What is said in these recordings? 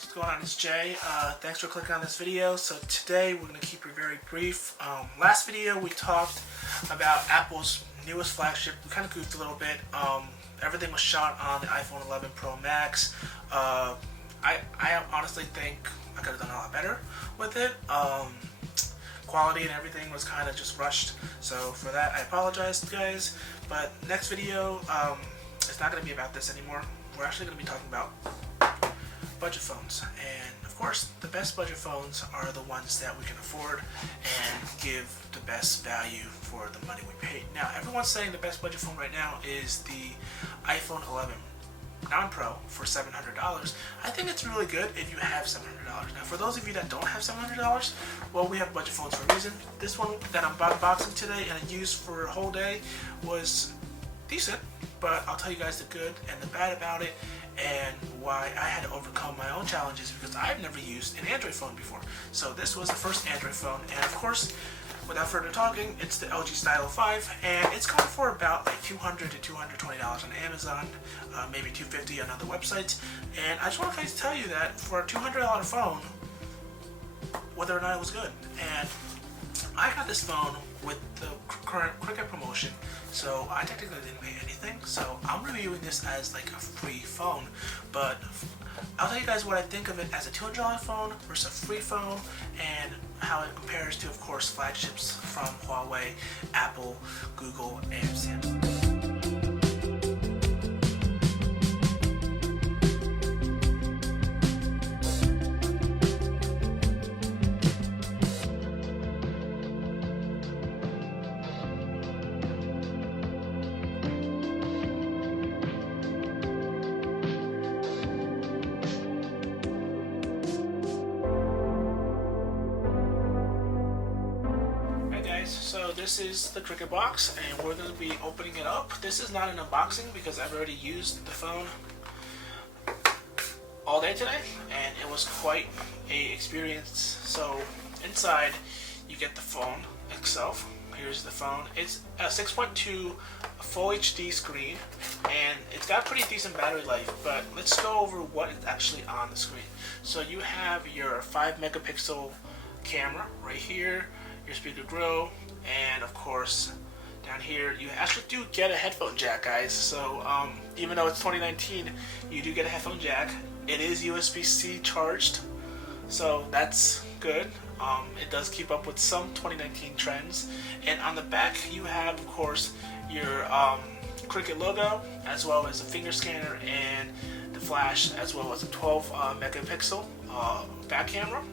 guys, what's going on? It's Jay. Thanks for clicking on this video. So today we're going to keep it very brief. Last video we talked about Apple's newest flagship. We kind of goofed a little bit. Everything was shot on the iPhone 11 Pro Max. I honestly think I could have done a lot better with it. Quality and everything was kind of just rushed. So for that, I apologize, guys. But next video, it's not going to be about this anymore. We're actually going to be talking about budget phones, and of course the best budget phones are the ones that we can afford and give the best value for the money we paid. Now everyone's saying the best budget phone right now is the iPhone 11 non-Pro for $700. I think it's really good if you have $700. Now for those of you that don't have $700, well, we have budget phones for a reason. This one that I'm unboxing today and I used for a whole day was decent, but I'll tell you guys the good and the bad about it and why I had to overcome my own challenges, because I've never used an Android phone before. So this was the first Android phone, and of course, without further talking, it's the LG Stylo V, and it's going for about like $200 to $220 on Amazon, maybe $250 on other websites. And I just want to tell you that for a $200 phone, whether or not it was good. And I got this phone with the current Cricket promotion, so I technically didn't pay anything, so I'm reviewing this as like a free phone. But I'll tell you guys what I think of it as a $200 phone versus a free phone, and how it compares to, of course, flagships from Huawei, Apple, Google, and Samsung. So this is the Cricket box, and we're going to be opening it up. This is not an unboxing because I've already used the phone all day today, and it was quite a experience. So inside you get the phone itself. Here's the phone. It's a 6.2 full HD screen, and it's got pretty decent battery life, but let's go over what is actually on the screen. So you have your 5 megapixel camera right here, your speed to grow, and of course down here you actually do get a headphone jack, guys. So even though it's 2019, you do get a headphone jack. It is USB-C charged, so that's good. It does keep up with some 2019 trends. And on the back you have, of course, your Cricket logo, as well as a finger scanner and the flash, as well as a 12 megapixel back camera.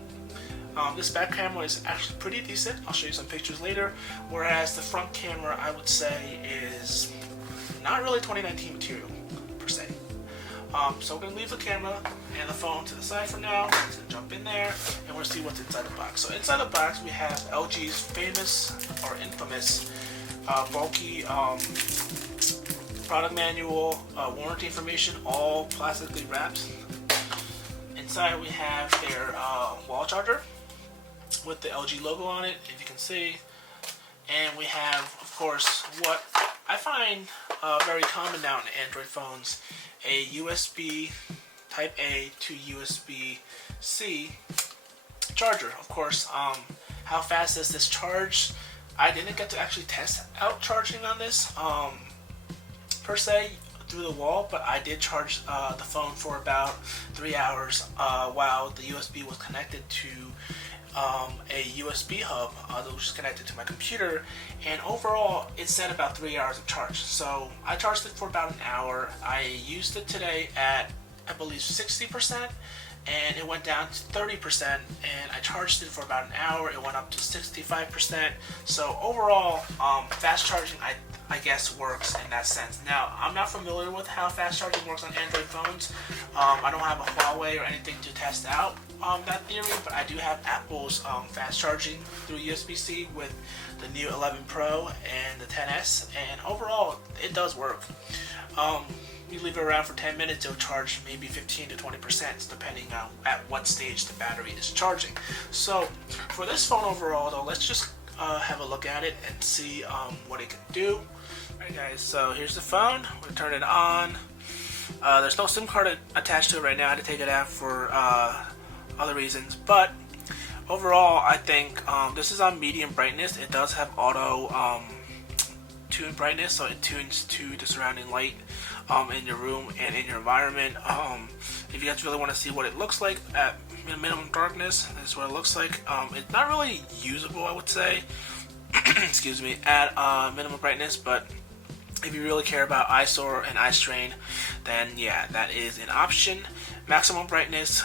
This back camera is actually pretty decent. I'll show you some pictures later. Whereas the front camera, I would say, is not really 2019 material per se. So we're gonna leave the camera and the phone to the side for now. We're gonna jump in there and we'll see what's inside the box. So inside the box we have LG's famous or infamous bulky product manual, warranty information, all plastically wrapped. Inside we have their wall charger with the LG logo on it, if you can see. And we have, of course, what I find very common now in Android phones, a USB Type A to USB-C charger. Of course, how fast does this charge? I didn't get to actually test out charging on this per se through the wall, but I did charge the phone for about 3 hours while the USB was connected to a USB hub that was connected to my computer, and overall it said about 3 hours of charge. So I charged it for about an hour. I used it today at, I believe, 60%, and it went down to 30%, and I charged it for about an hour. It went up to 65%. So overall, fast charging I guess works in that sense. Now, I'm not familiar with how fast charging works on Android phones. I don't have a Huawei or anything to test out that theory, but I do have Apple's fast charging through USB-C with the new 11 Pro and the 10s, and overall it does work. You leave it around for 10 minutes, it'll charge maybe 15 to 20%, depending on at what stage the battery is charging. So for this phone overall though, let's just have a look at it and see what it can do. Alright guys, so here's the phone. We'll turn it on. There's no SIM card attached to it right now. I had to take it out for other reasons, but overall, I think this is on medium brightness. It does have auto tune brightness, so it tunes to the surrounding light in your room and in your environment. If you guys really want to see what it looks like at minimum darkness, this is what it looks like. It's not really usable, I would say, excuse me, at minimum brightness, but if you really care about eyesore and eye strain, then yeah, that is an option. Maximum brightness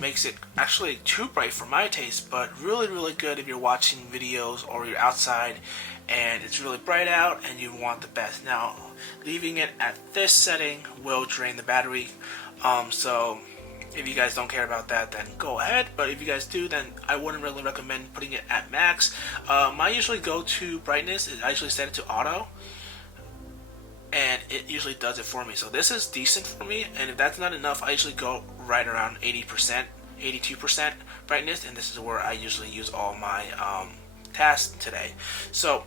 makes it actually too bright for my taste, but really good if you're watching videos or you're outside and it's really bright out and you want the best. Now, leaving it at this setting will drain the battery, so if you guys don't care about that, then go ahead. But if you guys do, then I wouldn't really recommend putting it at max. My usually go-to brightness is I usually set it to auto, and it usually does it for me. So this is decent for me, and if that's not enough, I usually go right around 80%, 82% brightness, and this is where I usually use all my tasks today. So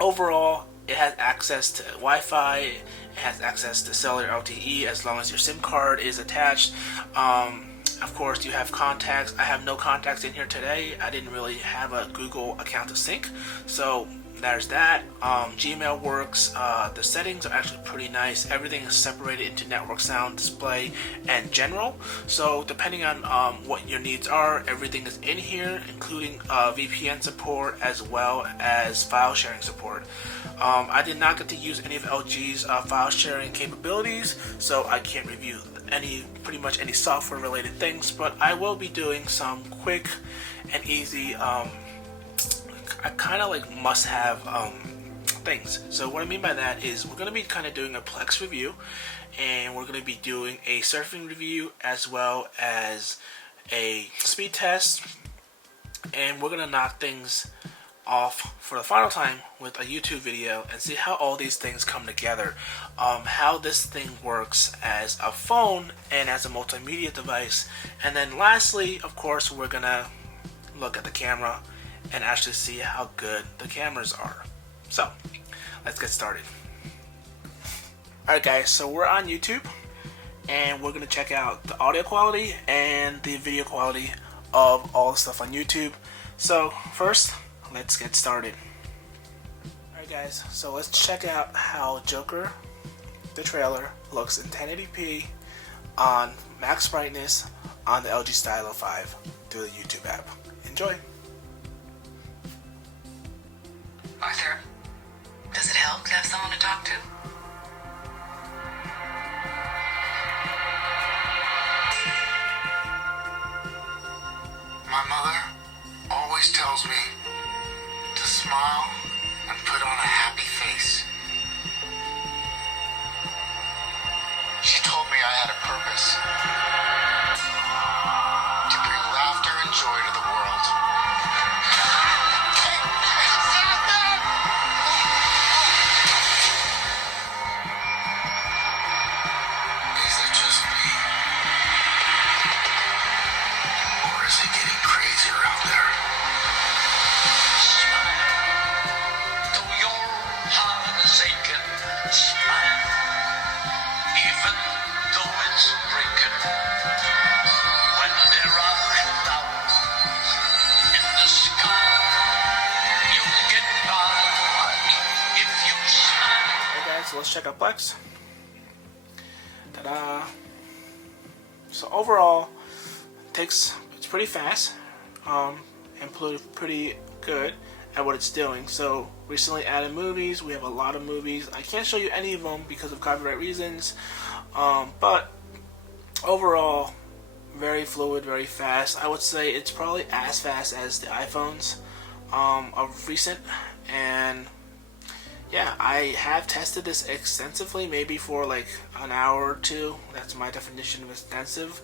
overall, it has access to Wi-Fi, it has access to cellular LTE as long as your SIM card is attached. Of course, you have contacts. I have no contacts in here today. I didn't really have a Google account to sync, so there's that. Gmail works. The settings are actually pretty nice. Everything is separated into network, sound, display, and general. So depending on what your needs are, everything is in here, including VPN support as well as file sharing support. I did not get to use any of LG's file sharing capabilities, so I can't review pretty much any software related things, but I will be doing some quick and easy I kind of like must-have things. So what I mean by that is we're going to be kind of doing a Plex review, and we're going to be doing a surfing review as well as a speed test, and we're going to knock things off for the final time with a YouTube video and see how all these things come together, how this thing works as a phone and as a multimedia device, and then lastly, of course, we're going to look at the camera and actually see how good the cameras are. So, let's get started. Alright guys, so we're on YouTube, and we're going to check out the audio quality and the video quality of all the stuff on YouTube. So, first, let's get started. Alright guys, so let's check out how Joker, the trailer, looks in 1080p on max brightness on the LG Stylo V through the YouTube app. Enjoy! Arthur, does it help to have someone to talk to? My mother always tells me to smile and put on a happy face. She told me I had a purpose. To bring laughter and joy to the world. Is it just me? Or is it getting crazier out there? Though your heart is aching, smile, even though it's breaking. When there are clouds in the sky, you'll get by if you smile. Hey guys, so let's check out Plex. Ta-da! So overall, it's pretty fast, and pretty good at what it's doing. So recently added movies. We have a lot of movies. I can't show you any of them because of copyright reasons, but overall, very fluid, very fast. I would say it's probably as fast as the iPhones of recent, and yeah, I have tested this extensively, maybe for like an hour or two. That's my definition of extensive,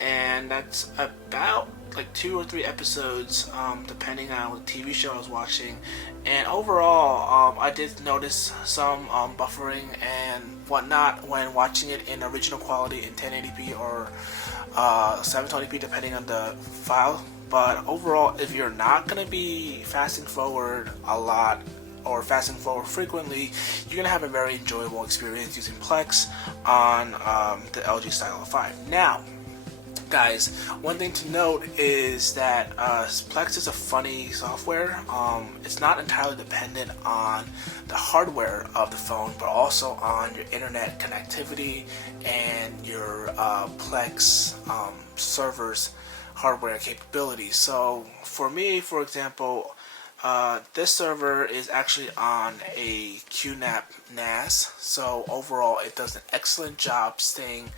and that's about like 2 or 3 episodes, depending on what TV show I was watching. And overall, I did notice some buffering and whatnot when watching it in original quality in 1080p or 720p, depending on the file. But overall, if you're not going to be fasting forward a lot or fasting forward frequently, you're going to have a very enjoyable experience using Plex on the LG Stylo V. Now, guys, one thing to note is that Plex is a funny software. It's not entirely dependent on the hardware of the phone, but also on your internet connectivity and your Plex server's hardware capabilities. So for me, for example, this server is actually on a QNAP NAS, so overall it does an excellent job staying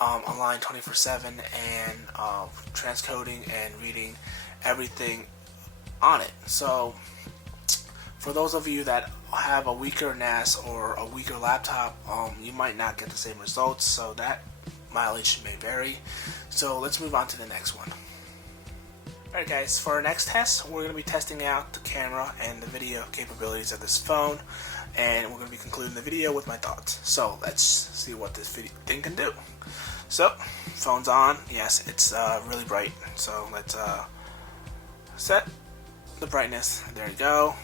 online 24/7 and transcoding and reading everything on it. So for those of you that have a weaker NAS or a weaker laptop, you might not get the same results, so that mileage may vary. So let's move on to the next one. Alright guys, for our next test, we're going to be testing out the camera and the video capabilities of this phone, and we're going to be concluding the video with my thoughts. So let's see what this thing can do. So, phone's on. Yes, it's really bright. So let's set the brightness. There you go.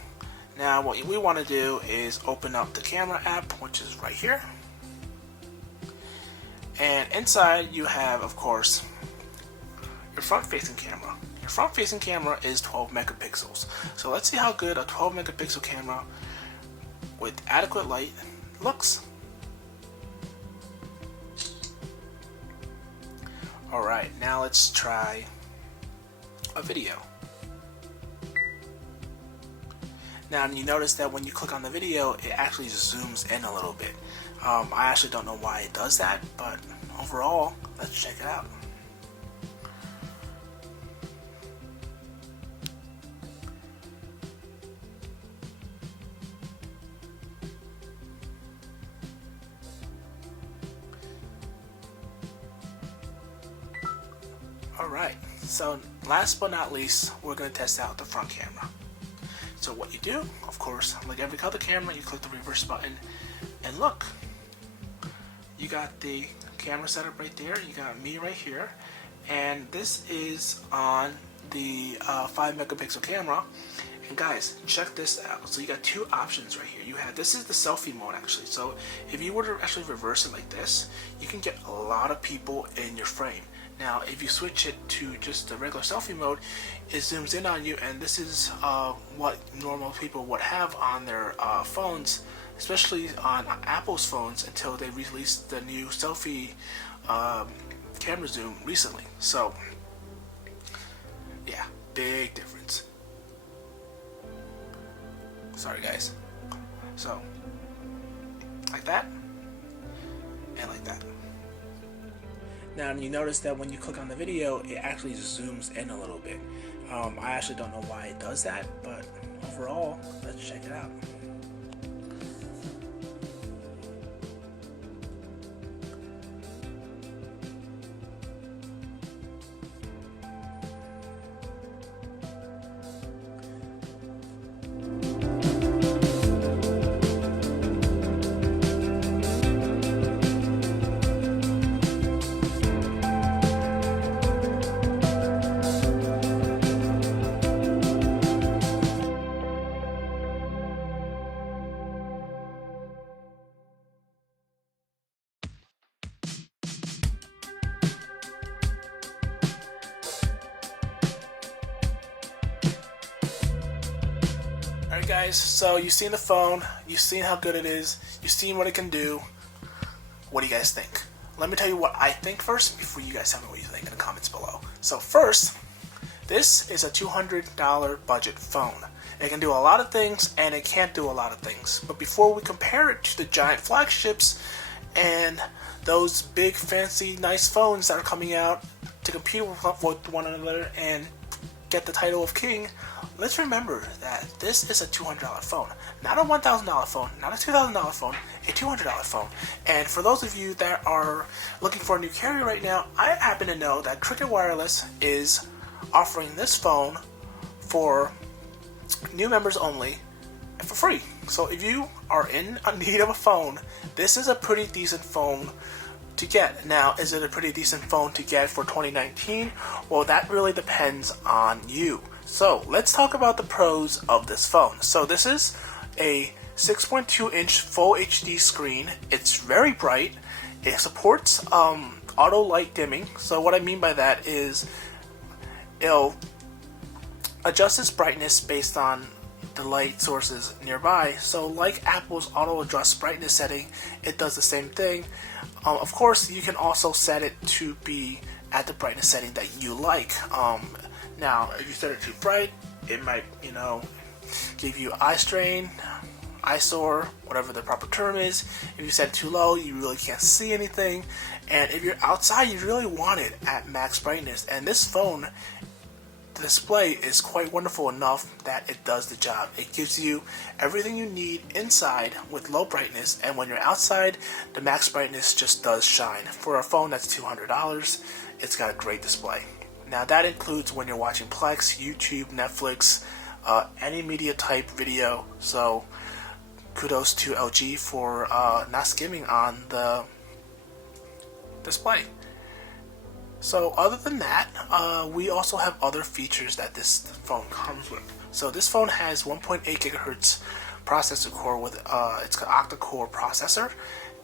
Now what we want to do is open up the camera app, which is right here. And inside you have, of course, your front-facing camera. Your front-facing camera is 12 megapixels. So let's see how good a 12 megapixel camera with adequate light looks. Alright, now let's try a video. Now you notice that when you click on the video, it actually zooms in a little bit. I actually don't know why it does that, but overall, let's check it out. Alright, so last but not least, we're going to test out the front camera. So what you do, of course, like every other camera, you click the reverse button, and look, you got the camera setup right there, you got me right here, and this is on the 5 megapixel camera. And guys, check this out. So you got two options right here. You have, this is the selfie mode actually. So if you were to actually reverse it like this, you can get a lot of people in your frame. Now if you switch it to just the regular selfie mode, it zooms in on you, and this is what normal people would have on their phones, especially on Apple's phones, until they released the new selfie camera zoom recently. So yeah, big difference. Sorry guys. So like that and like that. Now you notice that when you click on the video, it actually zooms in a little bit. I actually don't know why it does that, but overall, let's check it out. Alright guys, so you've seen the phone, you've seen how good it is, you've seen what it can do. What do you guys think? Let me tell you what I think first before you guys tell me what you think in the comments below. So first, this is a $200 budget phone. It can do a lot of things and it can't do a lot of things. But before we compare it to the giant flagships and those big fancy nice phones that are coming out to compete with one another and get the title of king, let's remember that this is a $200 phone, not a $1,000 phone, not a $2,000 phone, a $200 phone. And for those of you that are looking for a new carrier right now, I happen to know that Cricket Wireless is offering this phone for new members only and for free. So if you are in need of a phone, this is a pretty decent phone to get. Now, is it a pretty decent phone to get for 2019? Well, that really depends on you. So let's talk about the pros of this phone. So this is a 6.2-inch Full HD screen. It's very bright. It supports auto light dimming. So what I mean by that is it'll adjust its brightness based on the light sources nearby. So like Apple's auto adjust brightness setting, it does the same thing. Of course, you can also set it to be at the brightness setting that you like. Now, if you set it too bright, it might, give you eye strain, eyesore, whatever the proper term is. If you set it too low, you really can't see anything. And if you're outside, you really want it at max brightness. And this phone, the display is quite wonderful enough that it does the job. It gives you everything you need inside with low brightness, and when you're outside, the max brightness just does shine. For a phone that's $200, it's got a great display. Now that includes when you're watching Plex, YouTube, Netflix, any media type video. So kudos to LG for not skimming on the display. So other than that, we also have other features that this phone comes with. So this phone has 1.8 gigahertz processor core with it's an octa-core processor,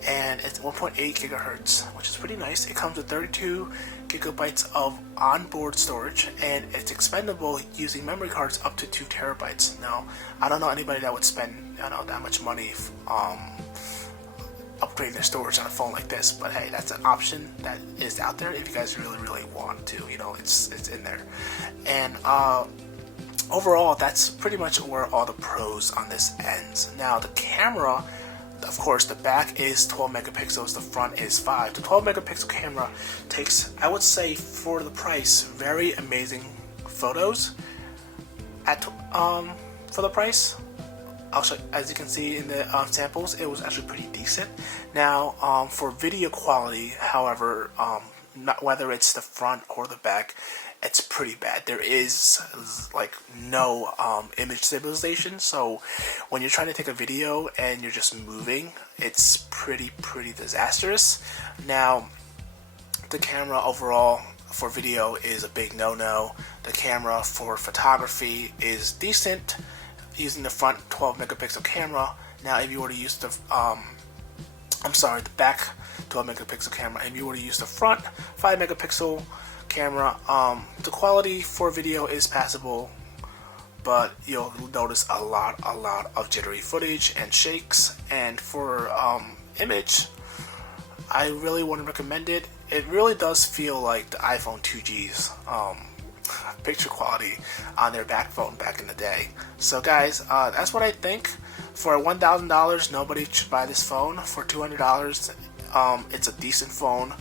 and it's 1.8 gigahertz, which is pretty nice. It comes with 32 gigabytes of onboard storage, and it's expendable using memory cards up to 2 terabytes. Now, I don't know anybody that would spend that much money upgrading their storage on a phone like this, but hey, that's an option that is out there if you guys really want to. It's in there. And overall, that's pretty much where all the pros on this ends. Now the camera, of course, the back is 12 megapixels, the front is 5. The 12 megapixel camera takes, I would say, for the price, very amazing photos. For the price, I'll show, as you can see in the samples, it was actually pretty decent. Now, for video quality, however, not whether it's the front or the back, it's pretty bad. There is like no image stabilization, so when you're trying to take a video and you're just moving, it's pretty disastrous. Now, the camera overall for video is a big no-no. The camera for photography is decent, using the front 12 megapixel camera. Now if you were to use the the back 12 megapixel camera, and you were to use the front 5 megapixel camera, the quality for video is passable, but you'll notice a lot of jittery footage and shakes. And for image, I really want to recommend it. It really does feel like the iPhone 2G's picture quality on their backphone back in the day. So guys, that's what I think. For $1,000, nobody should buy this phone. For $200, it's a decent phone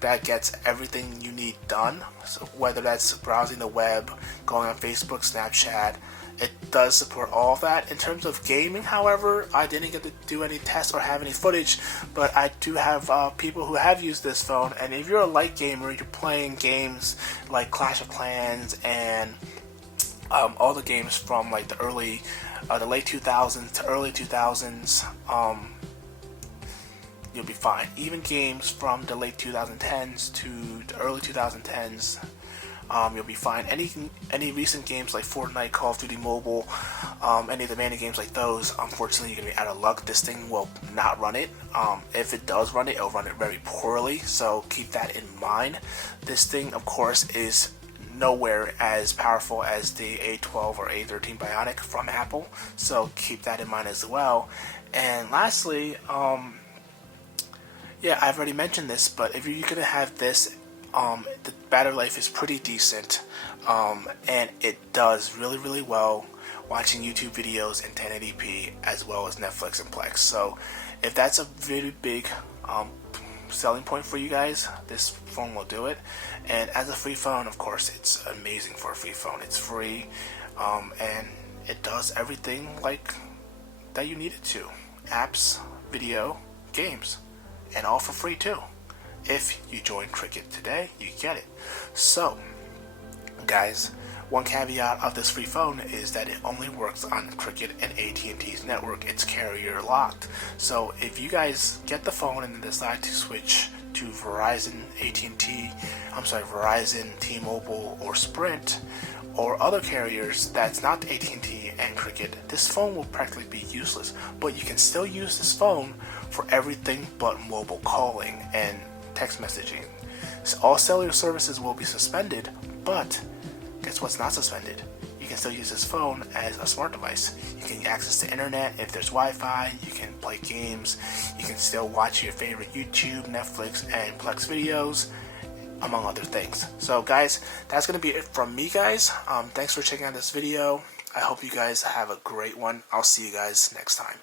that gets everything you need done. So whether that's browsing the web, going on Facebook, Snapchat, it does support all of that. In terms of gaming, however, I didn't get to do any tests or have any footage, but I do have people who have used this phone. And if you're a light gamer, you're playing games like Clash of Clans and all the games from like the late 2000s to early 2000s, you'll be fine. Even games from the late 2010s to the early 2010s, you'll be fine. Any recent games like Fortnite, Call of Duty Mobile, any of the many games like those, unfortunately you're going to be out of luck. This thing will not run it. If it does run it, it'll run it very poorly, so keep that in mind. This thing, of course, is nowhere as powerful as the A12 or A13 Bionic from Apple, so keep that in mind as well. And lastly, yeah, I've already mentioned this, but if you're going to have this, the battery life is pretty decent, and it does really well watching YouTube videos in 1080p as well as Netflix and Plex. So if that's a really big selling point for you guys, this phone will do it. And as a free phone, of course, it's amazing for a free phone. It's free, and it does everything like that you need it to. Apps, video, games, and all for free too. If you join Cricket today, you get it. So, guys, one caveat of this free phone is that it only works on Cricket and AT&T's network. It's carrier locked. So if you guys get the phone and decide to switch to Verizon, Verizon, T-Mobile, or Sprint, or other carriers that's not AT&T and Cricket, this phone will practically be useless. But you can still use this phone for everything but mobile calling and text messaging. So all cellular services will be suspended, but guess what's not suspended? You can still use this phone as a smart device. You can access the internet if there's Wi-Fi, you can play games, you can still watch your favorite YouTube, Netflix, and Plex videos, among other things. So guys, that's going to be it from me, guys. Thanks for checking out this video. I hope you guys have a great one. I'll see you guys next time.